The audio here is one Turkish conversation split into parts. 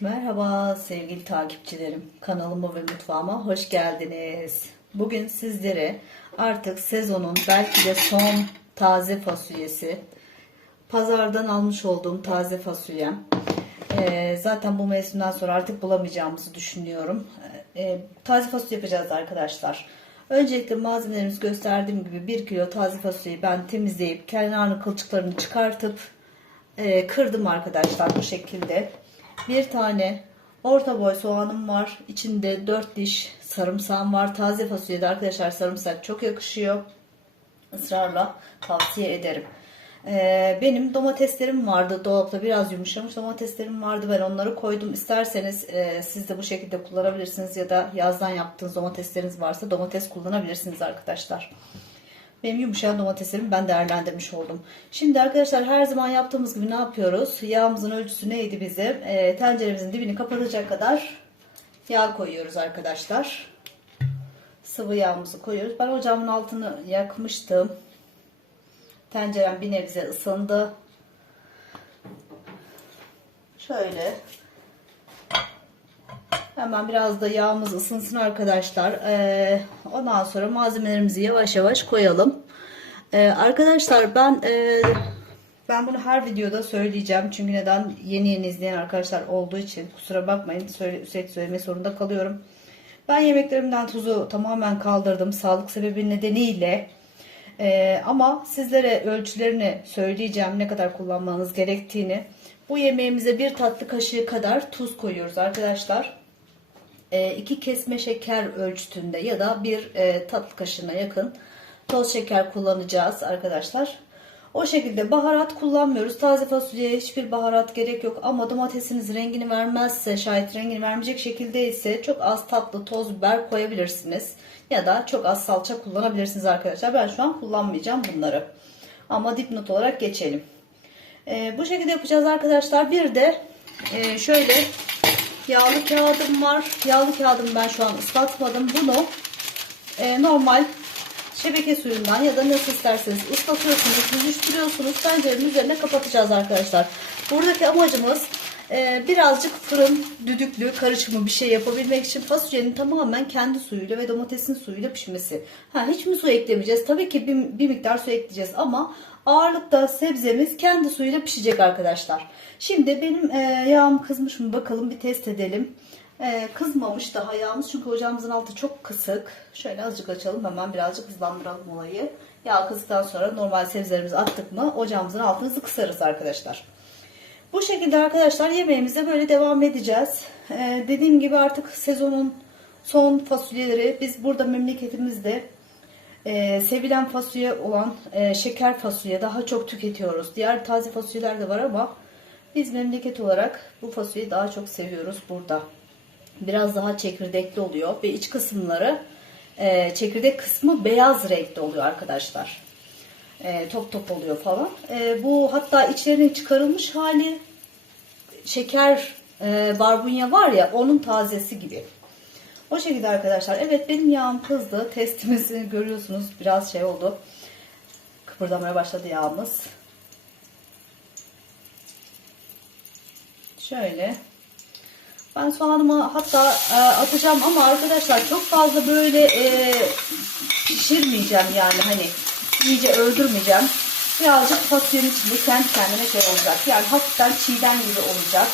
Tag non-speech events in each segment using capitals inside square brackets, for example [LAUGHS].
Merhaba sevgili takipçilerim. Kanalıma ve mutfağıma hoş geldiniz. Bugün sizlere artık sezonun belki de son taze fasulyesi, pazardan almış olduğum taze fasulyem. Ee, zaten bu mevsimden sonra artık bulamayacağımızı düşünüyorum. Ee, taze fasulye yapacağız arkadaşlar. Öncelikle malzemelerimizi gösterdiğim gibi 1 kilo taze fasulyeyi ben temizleyip kenarını kılçıklarını çıkartıp e, kırdım arkadaşlar bu şekilde. Bir tane orta boy soğanım var. İçinde 4 diş sarımsağım var. Taze fasulyede arkadaşlar sarımsak çok yakışıyor. Israrla tavsiye ederim. Ee, benim domateslerim vardı dolapta biraz yumuşamış domateslerim vardı ben onları koydum isterseniz e, siz de bu şekilde kullanabilirsiniz ya da yazdan yaptığınız domatesleriniz varsa domates kullanabilirsiniz arkadaşlar. Benim yumuşayan domateslerimi ben değerlendirmiş oldum. Şimdi arkadaşlar her zaman yaptığımız gibi ne yapıyoruz? Yağımızın ölçüsü neydi bizim? E, tenceremizin dibini kapatacak kadar yağ koyuyoruz arkadaşlar. Sıvı yağımızı koyuyoruz. Ben ocağımın altını yakmıştım. Tencerem bir nebze ısındı. Şöyle. Hemen biraz da yağımız ısınsın arkadaşlar. Ee, ondan sonra malzemelerimizi yavaş yavaş koyalım. Ee, arkadaşlar ben e, ben bunu her videoda söyleyeceğim. Çünkü neden yeni yeni izleyen arkadaşlar olduğu için kusura bakmayın söyle, sürekli söylemek zorunda kalıyorum. Ben yemeklerimden tuzu tamamen kaldırdım. Sağlık sebebi nedeniyle. Ee, ama sizlere ölçülerini söyleyeceğim ne kadar kullanmanız gerektiğini. Bu yemeğimize bir tatlı kaşığı kadar tuz koyuyoruz arkadaşlar. E, iki kesme şeker ölçütünde ya da bir e, tatlı kaşığına yakın toz şeker kullanacağız arkadaşlar. O şekilde baharat kullanmıyoruz. Taze fasulyeye hiçbir baharat gerek yok ama domatesiniz rengini vermezse şayet rengini vermeyecek şekilde ise çok az tatlı toz biber koyabilirsiniz. Ya da çok az salça kullanabilirsiniz arkadaşlar. Ben şu an kullanmayacağım bunları. Ama dipnot olarak geçelim. Ee, bu şekilde yapacağız arkadaşlar. Bir de e, şöyle yağlı kağıdım var. Yağlı kağıdımı ben şu an ıslatmadım. Bunu e, normal şebeke suyundan ya da nasıl isterseniz ıslatıyorsunuz, büzüştürüyorsunuz. Tencerenin üzerine kapatacağız arkadaşlar. Buradaki amacımız e, birazcık fırın düdüklü karışımı bir şey yapabilmek için fasulyenin tamamen kendi suyuyla ve domatesin suyuyla pişmesi. Ha, hiç mi su eklemeyeceğiz? Tabii ki bir, bir miktar su ekleyeceğiz ama ağırlıkta sebzemiz kendi suyuyla pişecek arkadaşlar. Şimdi benim e, yağım kızmış mı bakalım bir test edelim. E, kızmamış daha yağımız çünkü ocağımızın altı çok kısık. Şöyle azıcık açalım hemen birazcık hızlandıralım olayı. Yağ kızdıktan sonra normal sebzelerimizi attık mı ocağımızın altını kısarız arkadaşlar. Bu şekilde arkadaşlar yemeğimize böyle devam edeceğiz. Ee, dediğim gibi artık sezonun son fasulyeleri biz burada memleketimizde e, sevilen fasulye olan e, şeker fasulye daha çok tüketiyoruz. Diğer taze fasulyeler de var ama biz memleket olarak bu fasulyeyi daha çok seviyoruz burada. Biraz daha çekirdekli oluyor ve iç kısımları e, çekirdek kısmı beyaz renkte oluyor arkadaşlar e, top top oluyor falan. E, bu hatta içlerinin çıkarılmış hali şeker e, barbunya var ya onun tazesi gibi. O şekilde arkadaşlar. Evet benim yağım kızdı. Testimizi [LAUGHS] görüyorsunuz. Biraz şey oldu. Kıpırdamaya başladı yağımız. Şöyle. Ben soğanımı hatta e, atacağım ama arkadaşlar çok fazla böyle e, pişirmeyeceğim yani hani iyice öldürmeyeceğim. Birazcık fasulyenin içinde kendi kendine şey olacak. Yani hafiften çiğden gibi olacak.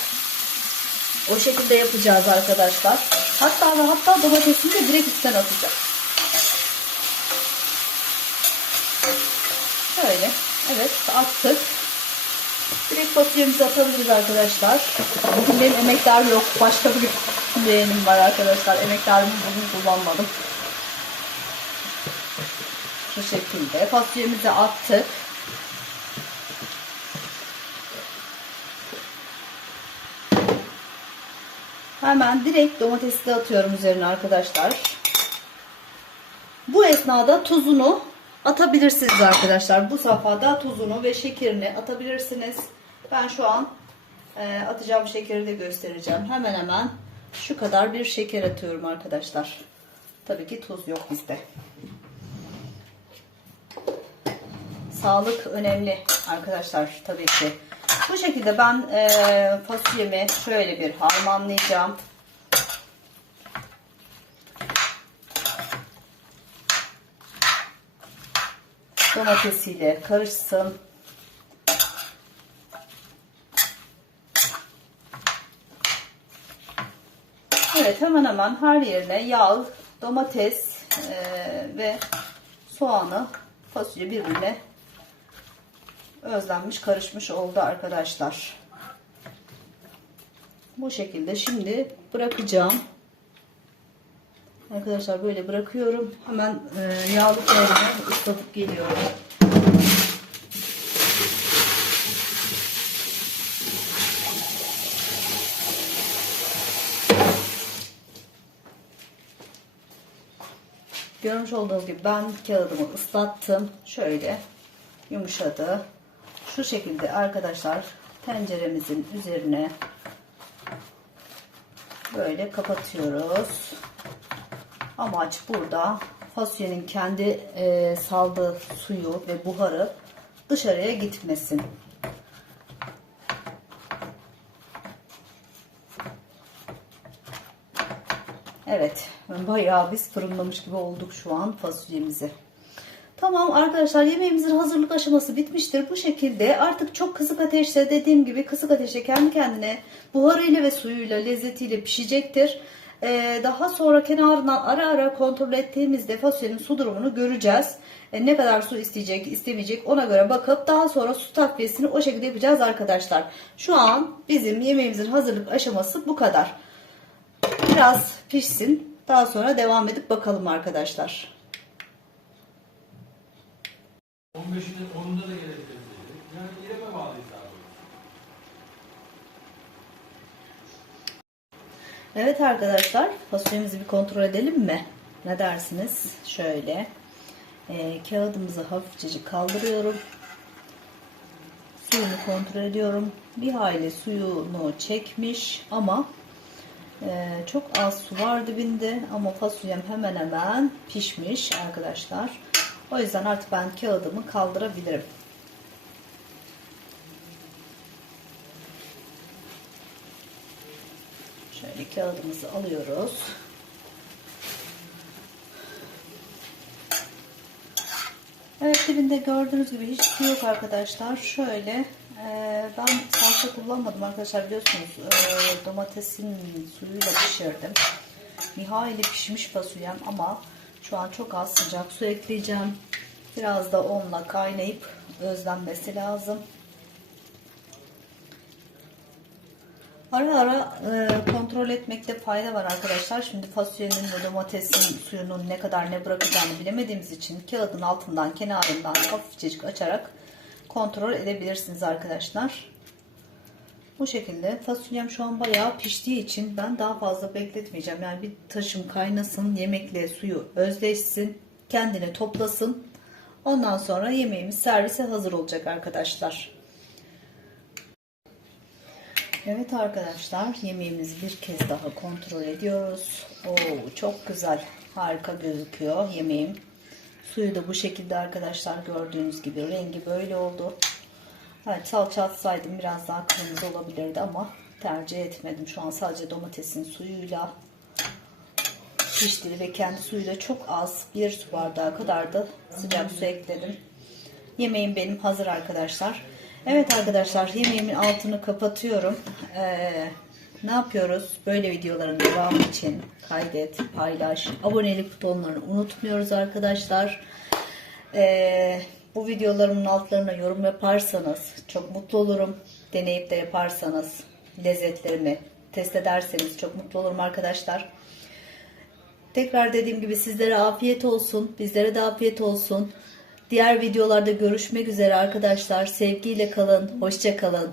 O şekilde yapacağız arkadaşlar. Hatta ve hatta domatesini de direkt üstten atacağım. Şöyle. Evet attık. Direkt fasulyemizi atabiliriz arkadaşlar. Bugün benim emektar yok. Başka bir yeğenim var arkadaşlar. Emektarımı bugün kullanmadım. Şu şekilde fasulyemizi attık. Hemen direkt domatesi de atıyorum üzerine arkadaşlar. Bu esnada tuzunu atabilirsiniz arkadaşlar. Bu safhada tuzunu ve şekerini atabilirsiniz. Ben şu an e, atacağım şekeri de göstereceğim. Hemen hemen şu kadar bir şeker atıyorum arkadaşlar. Tabii ki tuz yok bizde. Sağlık önemli arkadaşlar tabii ki. Bu şekilde ben e, fasulyemi şöyle bir harmanlayacağım. Domatesiyle karışsın. Evet hemen hemen her yerine yağ, domates e, ve soğanı fasulye birbirine özlenmiş karışmış oldu arkadaşlar. Bu şekilde şimdi bırakacağım. Arkadaşlar böyle bırakıyorum. Hemen e, yağlı kağıdını ıslatıp geliyorum. Görmüş olduğunuz gibi ben kağıdımı ıslattım. Şöyle yumuşadı. Şu şekilde arkadaşlar tenceremizin üzerine böyle kapatıyoruz. Amaç burada fasulyenin kendi e, saldığı suyu ve buharı dışarıya gitmesin. Evet, bayağı biz fırınlamış gibi olduk şu an fasulyemizi. Tamam arkadaşlar yemeğimizin hazırlık aşaması bitmiştir. Bu şekilde artık çok kısık ateşte dediğim gibi kısık ateşte kendi kendine buharıyla ve suyuyla lezzetiyle pişecektir. Ee, daha sonra kenarından ara ara kontrol ettiğimizde fasulyenin su durumunu göreceğiz. Ee, ne kadar su isteyecek istemeyecek ona göre bakıp daha sonra su takviyesini o şekilde yapacağız arkadaşlar. Şu an bizim yemeğimizin hazırlık aşaması bu kadar. Biraz pişsin. Daha sonra devam edip bakalım arkadaşlar. 15'inde 10'unda da gelebilir. Yani İrem'e bağlıyız abi. Evet arkadaşlar fasulyemizi bir kontrol edelim mi? Ne dersiniz? Şöyle e, kağıdımızı hafifçe kaldırıyorum. Suyunu kontrol ediyorum. Bir hayli suyunu çekmiş ama e, çok az su var dibinde ama fasulyem hemen hemen pişmiş arkadaşlar. O yüzden artık ben kağıdımı kaldırabilirim. Şöyle kağıdımızı alıyoruz. Evet dibinde gördüğünüz gibi hiç su yok arkadaşlar. Şöyle e, ben salça kullanmadım arkadaşlar biliyorsunuz e, domatesin suyuyla pişirdim. Nihayeli pişmiş fasulyem ama şu an çok az sıcak su ekleyeceğim. Biraz da onunla kaynayıp özlenmesi lazım. Ara ara e, kontrol etmekte fayda var arkadaşlar. Şimdi fasulyenin ve domatesin suyunun ne kadar ne bırakacağını bilemediğimiz için kağıdın altından kenarından hafifçecik açarak kontrol edebilirsiniz arkadaşlar. Bu şekilde fasulyem şu an bayağı piştiği için ben daha fazla bekletmeyeceğim. Yani bir taşım kaynasın, yemekle suyu özleşsin, kendini toplasın. Ondan sonra yemeğimiz servise hazır olacak arkadaşlar. Evet arkadaşlar yemeğimizi bir kez daha kontrol ediyoruz. Oo, çok güzel harika gözüküyor yemeğim. Suyu da bu şekilde arkadaşlar gördüğünüz gibi rengi böyle oldu. Evet, salça atsaydım biraz daha kırmızı olabilirdi ama tercih etmedim. Şu an sadece domatesin suyuyla pişti ve kendi suyuyla çok az bir su bardağı kadar da sıcak su ekledim. Yemeğim benim hazır arkadaşlar. Evet arkadaşlar yemeğimin altını kapatıyorum. Ee, ne yapıyoruz? Böyle videoların devamı için kaydet, paylaş, abonelik butonlarını unutmuyoruz arkadaşlar. Ee, bu videolarımın altlarına yorum yaparsanız çok mutlu olurum. Deneyip de yaparsanız lezzetlerimi test ederseniz çok mutlu olurum arkadaşlar. Tekrar dediğim gibi sizlere afiyet olsun. Bizlere de afiyet olsun. Diğer videolarda görüşmek üzere arkadaşlar. Sevgiyle kalın. Hoşça kalın.